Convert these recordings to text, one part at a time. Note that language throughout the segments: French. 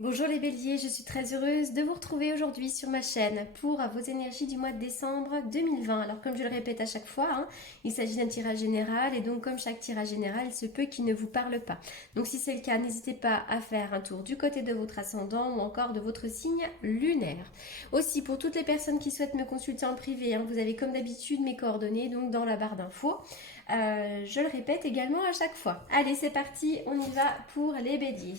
Bonjour les béliers, je suis très heureuse de vous retrouver aujourd'hui sur ma chaîne pour vos énergies du mois de décembre 2020. Alors comme je le répète à chaque fois, il s'agit d'un tirage général et donc comme chaque tirage général, il se peut qu'il ne vous parle pas. Donc si c'est le cas, n'hésitez pas à faire un tour du côté de votre ascendant ou encore de votre signe lunaire. Aussi pour toutes les personnes qui souhaitent me consulter en privé, vous avez comme d'habitude mes coordonnées donc dans la barre d'infos. Je le répète également à chaque fois. Allez c'est parti, on y va pour les béliers.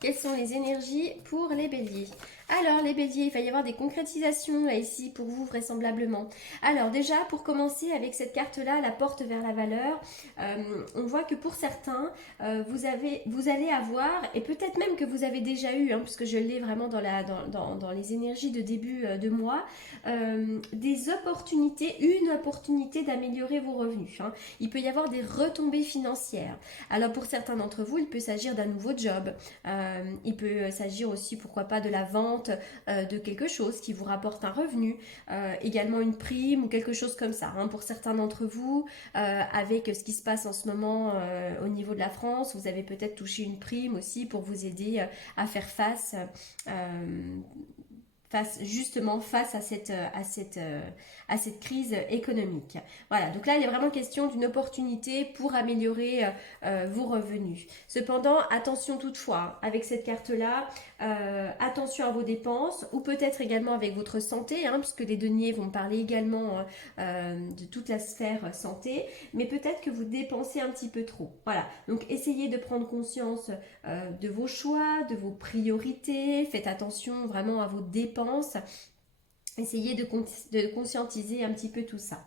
Quelles sont les énergies pour les béliers? Alors les béliers, il va y avoir des concrétisations là ici pour vous vraisemblablement. Alors déjà pour commencer avec cette carte là, la porte vers la valeur, on voit que pour certains vous allez avoir, et peut-être même que vous avez déjà eu, puisque je l'ai vraiment dans les énergies de début de mois, des opportunités, une opportunité d'améliorer vos revenus. Il peut y avoir des retombées financières. Alors pour certains d'entre vous, il peut s'agir d'un nouveau job. Il peut s'agir aussi, pourquoi pas, de la vente de quelque chose qui vous rapporte un revenu, également une prime ou quelque chose comme ça. Pour certains d'entre vous, avec ce qui se passe en ce moment au niveau de la France, vous avez peut-être touché une prime aussi pour vous aider à faire face à cette crise économique. Voilà, donc là il est vraiment question d'une opportunité pour améliorer vos revenus. Cependant, attention toutefois, avec cette carte-là, attention à vos dépenses, ou peut-être également avec votre santé, puisque les deniers vont parler également de toute la sphère santé, mais peut-être que vous dépensez un petit peu trop. Voilà, donc essayez de prendre conscience de vos choix, de vos priorités, faites attention vraiment à vos dépenses, essayez de conscientiser un petit peu tout ça.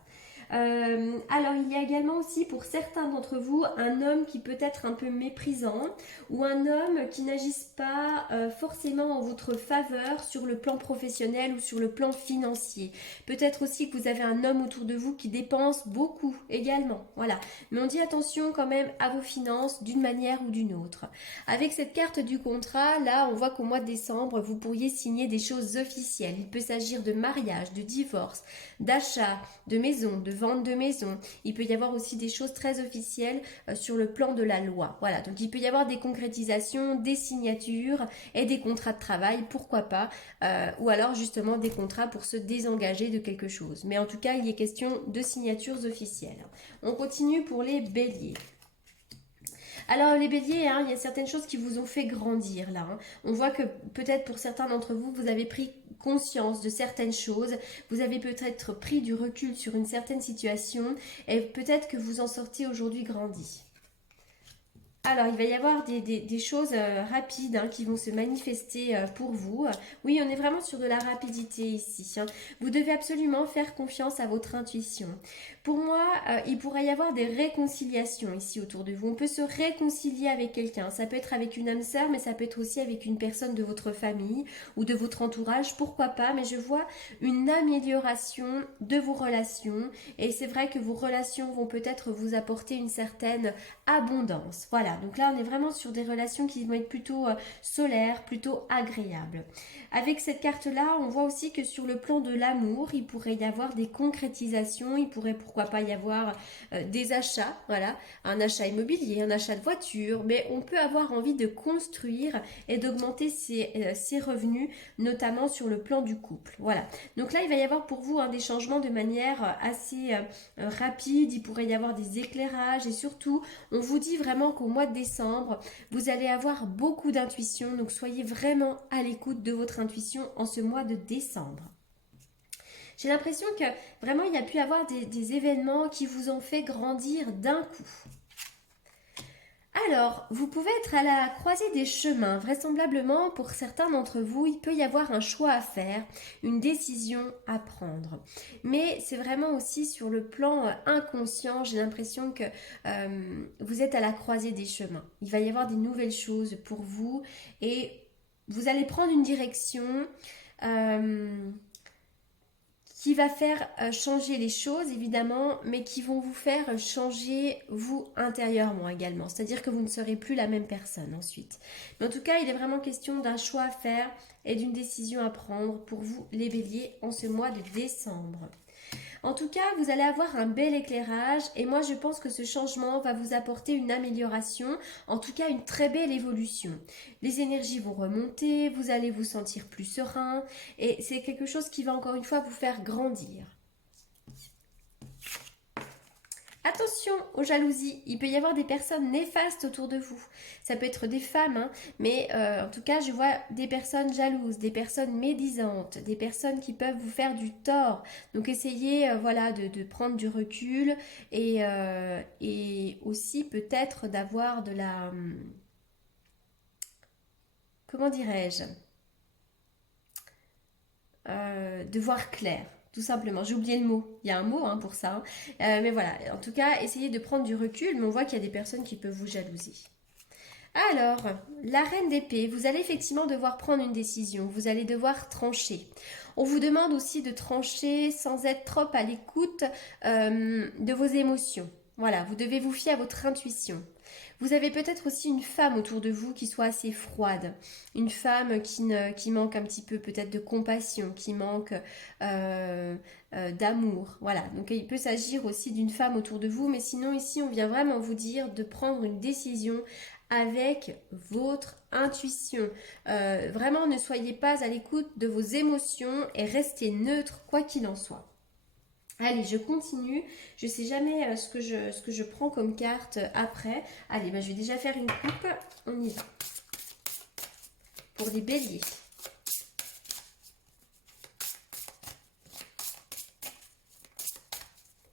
Alors il y a également aussi pour certains d'entre vous un homme qui peut être un peu méprisant ou un homme qui n'agisse pas forcément en votre faveur sur le plan professionnel ou sur le plan financier. Peut-être aussi que vous avez un homme autour de vous qui dépense beaucoup également. Voilà. Mais on dit attention quand même à vos finances d'une manière ou d'une autre. Avec cette carte du contrat, là on voit qu'au mois de décembre, vous pourriez signer des choses officielles. Il peut s'agir de mariage, de divorce, d'achat, de maison, de vente de maison. Il peut y avoir aussi des choses très officielles sur le plan de la loi. Voilà, donc il peut y avoir des concrétisations, des signatures et des contrats de travail, pourquoi pas, ou alors justement des contrats pour se désengager de quelque chose. Mais en tout cas, il est question de signatures officielles. On continue pour les béliers. Alors les béliers, il y a certaines choses qui vous ont fait grandir là. On voit que peut-être pour certains d'entre vous, vous avez pris conscience de certaines choses, vous avez peut-être pris du recul sur une certaine situation et peut-être que vous en sortez aujourd'hui grandi. Alors, il va y avoir des choses rapides qui vont se manifester pour vous. Oui, on est vraiment sur de la rapidité ici. Vous devez absolument faire confiance à votre intuition. Pour moi, il pourrait y avoir des réconciliations ici autour de vous. On peut se réconcilier avec quelqu'un. Ça peut être avec une âme sœur, mais ça peut être aussi avec une personne de votre famille ou de votre entourage. Pourquoi pas? Mais je vois une amélioration de vos relations. Et c'est vrai que vos relations vont peut-être vous apporter une certaine abondance. Voilà, donc là on est vraiment sur des relations qui vont être plutôt solaires, plutôt agréables. Avec cette carte-là, on voit aussi que sur le plan de l'amour, il pourrait y avoir des concrétisations, il pourrait pourquoi pas y avoir des achats, voilà, un achat immobilier, un achat de voiture, mais on peut avoir envie de construire et d'augmenter ses revenus, notamment sur le plan du couple. Voilà, donc là il va y avoir pour vous des changements de manière assez rapide, il pourrait y avoir des éclairages et surtout on vous dit vraiment qu'au mois de décembre, vous allez avoir beaucoup d'intuition, donc soyez vraiment à l'écoute de votre intuition en ce mois de décembre. J'ai l'impression que vraiment il y a pu avoir des événements qui vous ont fait grandir d'un coup. Alors, vous pouvez être à la croisée des chemins. Vraisemblablement, pour certains d'entre vous, il peut y avoir un choix à faire, une décision à prendre. Mais c'est vraiment aussi sur le plan inconscient, j'ai l'impression que vous êtes à la croisée des chemins. Il va y avoir des nouvelles choses pour vous et vous allez prendre une direction. euh, qui va faire changer les choses évidemment, mais qui vont vous faire changer vous intérieurement également. C'est-à-dire que vous ne serez plus la même personne ensuite. Mais en tout cas, il est vraiment question d'un choix à faire et d'une décision à prendre pour vous les béliers en ce mois de décembre. En tout cas, vous allez avoir un bel éclairage et moi je pense que ce changement va vous apporter une amélioration, en tout cas une très belle évolution. Les énergies vont remonter, vous allez vous sentir plus serein et c'est quelque chose qui va encore une fois vous faire grandir. Attention aux jalousies, il peut y avoir des personnes néfastes autour de vous. Ça peut être des femmes, hein, mais en tout cas, je vois des personnes jalouses, des personnes médisantes, des personnes qui peuvent vous faire du tort. Donc essayez voilà, de prendre du recul et aussi peut-être d'avoir de la... Comment dirais-je de voir clair. Tout simplement, j'ai oublié le mot. Il y a un mot hein, pour ça. Mais voilà, en tout cas, essayez de prendre du recul, mais on voit qu'il y a des personnes qui peuvent vous jalouser. Alors, la reine d'épée, vous allez effectivement devoir prendre une décision, vous allez devoir trancher. On vous demande aussi de trancher sans être trop à l'écoute de vos émotions. Voilà, vous devez vous fier à votre intuition. Vous avez peut-être aussi une femme autour de vous qui soit assez froide, une femme qui manque un petit peu peut-être de compassion, qui manque d'amour. Voilà, donc il peut s'agir aussi d'une femme autour de vous, mais sinon ici on vient vraiment vous dire de prendre une décision avec votre intuition. Vraiment, ne soyez pas à l'écoute de vos émotions et restez neutre quoi qu'il en soit. Allez, je continue. Je ne sais jamais ce que je prends comme carte après. Allez, je vais déjà faire une coupe. On y va. Pour les béliers.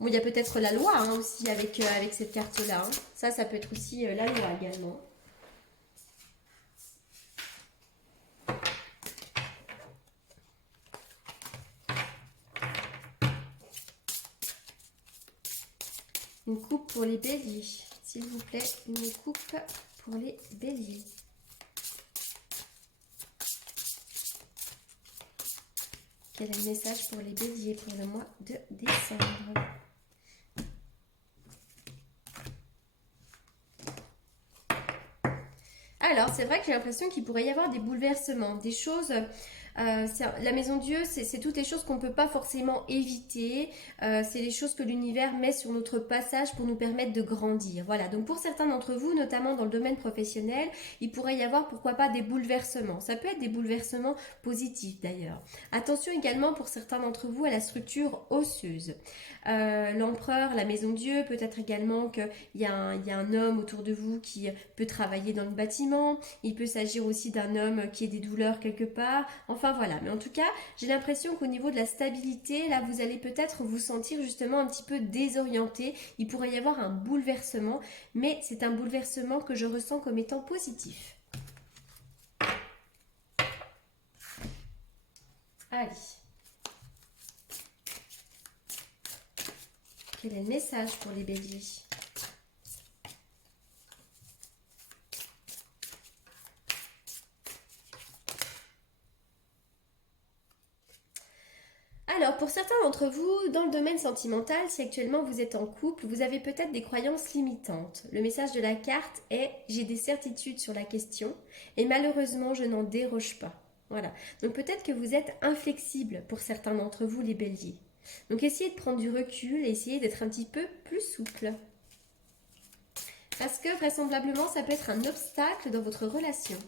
Bon, il y a peut-être la loi hein, aussi avec cette carte-là. Hein. Ça peut être aussi la loi également. Une coupe pour les béliers. S'il vous plaît, une coupe pour les béliers. Quel est le message pour les béliers pour le mois de décembre? Alors, c'est vrai que j'ai l'impression qu'il pourrait y avoir des bouleversements, des choses... la maison Dieu, c'est toutes les choses qu'on ne peut pas forcément éviter. C'est les choses que l'univers met sur notre passage pour nous permettre de grandir. Voilà, donc pour certains d'entre vous, notamment dans le domaine professionnel, il pourrait y avoir pourquoi pas des bouleversements. Ça peut être des bouleversements positifs d'ailleurs. Attention également pour certains d'entre vous à la structure osseuse. L'empereur, la maison Dieu, peut-être également qu'il y a un homme autour de vous qui peut travailler dans le bâtiment. Il peut s'agir aussi d'un homme qui ait des douleurs quelque part. Enfin voilà, mais en tout cas, j'ai l'impression qu'au niveau de la stabilité, là, vous allez peut-être vous sentir justement un petit peu désorienté. Il pourrait y avoir un bouleversement, mais c'est un bouleversement que je ressens comme étant positif. Allez. Quel est le message pour les béliers ? Alors, pour certains d'entre vous, dans le domaine sentimental, si actuellement vous êtes en couple, vous avez peut-être des croyances limitantes. Le message de la carte est « j'ai des certitudes sur la question et malheureusement, je n'en déroge pas ». Voilà. Donc peut-être que vous êtes inflexible pour certains d'entre vous, les béliers. Donc essayez de prendre du recul et essayez d'être un petit peu plus souple. Parce que vraisemblablement, ça peut être un obstacle dans votre relation.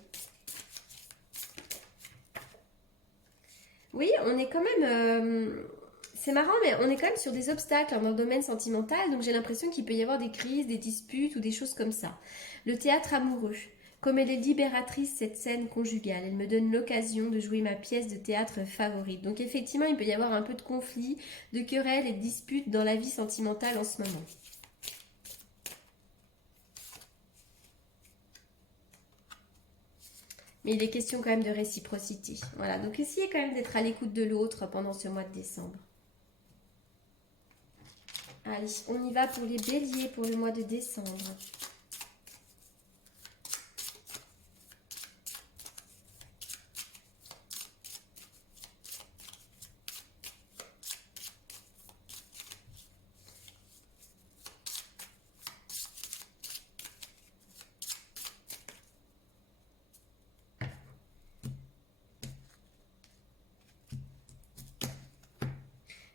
Oui, on est quand même... c'est marrant, mais on est quand même sur des obstacles dans le domaine sentimental, donc j'ai l'impression qu'il peut y avoir des crises, des disputes ou des choses comme ça. Le théâtre amoureux. Comme elle est libératrice, cette scène conjugale, elle me donne l'occasion de jouer ma pièce de théâtre favorite. Donc effectivement, il peut y avoir un peu de conflit, de querelles et de disputes dans la vie sentimentale en ce moment. Mais il est question quand même de réciprocité. Voilà, donc essayez quand même d'être à l'écoute de l'autre pendant ce mois de décembre. Allez, on y va pour les béliers pour le mois de décembre.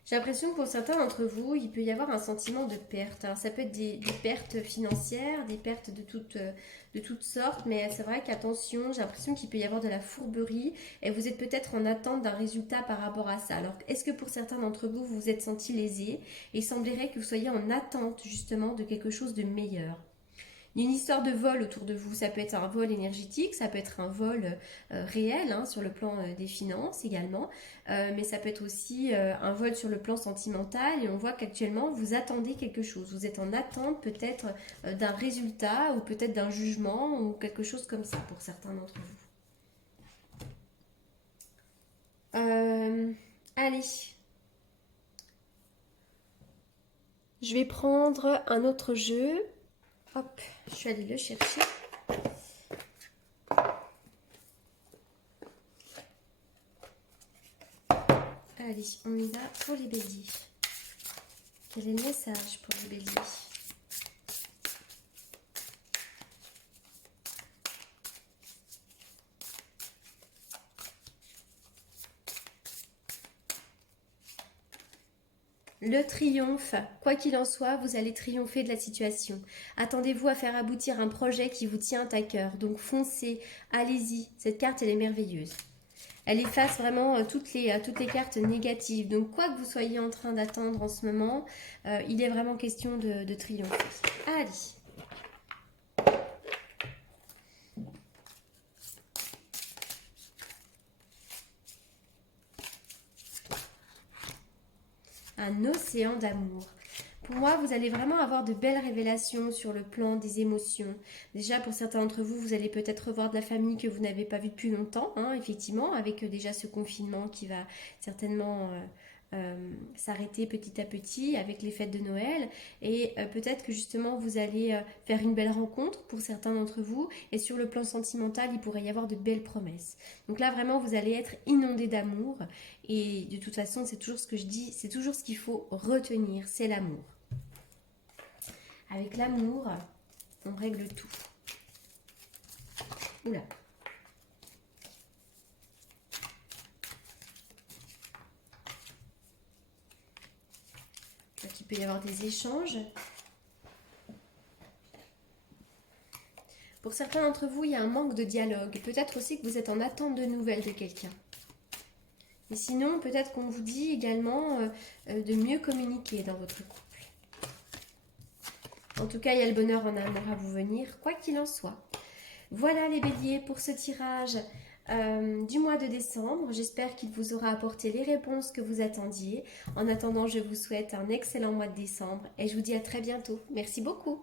J'ai l'impression que pour certains d'entre vous, il peut y avoir un sentiment de perte. Alors, ça peut être des pertes financières, des pertes de toutes sortes, mais c'est vrai qu'attention, j'ai l'impression qu'il peut y avoir de la fourberie et vous êtes peut-être en attente d'un résultat par rapport à ça. Alors, est-ce que pour certains d'entre vous, vous vous êtes senti lésés et il semblerait que vous soyez en attente justement de quelque chose de meilleur? Il y a une histoire de vol autour de vous. Ça peut être un vol énergétique, ça peut être un vol réel hein, sur le plan des finances également, mais ça peut être aussi un vol sur le plan sentimental. Et on voit qu'actuellement vous attendez quelque chose. Vous êtes en attente peut-être d'un résultat ou peut-être d'un jugement ou quelque chose comme ça pour certains d'entre vous. Allez, je vais prendre un autre jeu. Hop, je suis allée le chercher. Allez, on y va pour les béliers. Quel est le message pour les béliers? Le triomphe. Quoi qu'il en soit, vous allez triompher de la situation. Attendez-vous à faire aboutir un projet qui vous tient à cœur. Donc foncez, allez-y. Cette carte, elle est merveilleuse. Elle efface vraiment toutes les cartes négatives. Donc quoi que vous soyez en train d'attendre en ce moment, il est vraiment question de triompher. Allez. Un océan d'amour. Pour moi, vous allez vraiment avoir de belles révélations sur le plan des émotions. Déjà, pour certains d'entre vous, vous allez peut-être revoir de la famille que vous n'avez pas vue depuis longtemps, hein, effectivement, avec déjà ce confinement qui va certainement s'arrêter petit à petit avec les fêtes de Noël. Et peut-être que justement, vous allez faire une belle rencontre pour certains d'entre vous. Et sur le plan sentimental, il pourrait y avoir de belles promesses. Donc là, vraiment, vous allez être inondé d'amour. Et de toute façon, c'est toujours ce que je dis, c'est toujours ce qu'il faut retenir, c'est l'amour. Avec l'amour, on règle tout. Oula. Donc, il peut y avoir des échanges. Pour certains d'entre vous, il y a un manque de dialogue. Peut-être aussi que vous êtes en attente de nouvelles de quelqu'un. Et sinon, peut-être qu'on vous dit également de mieux communiquer dans votre couple. En tout cas, il y a le bonheur en amour à vous venir, quoi qu'il en soit. Voilà les béliers pour ce tirage du mois de décembre. J'espère qu'il vous aura apporté les réponses que vous attendiez. En attendant, je vous souhaite un excellent mois de décembre et je vous dis à très bientôt. Merci beaucoup.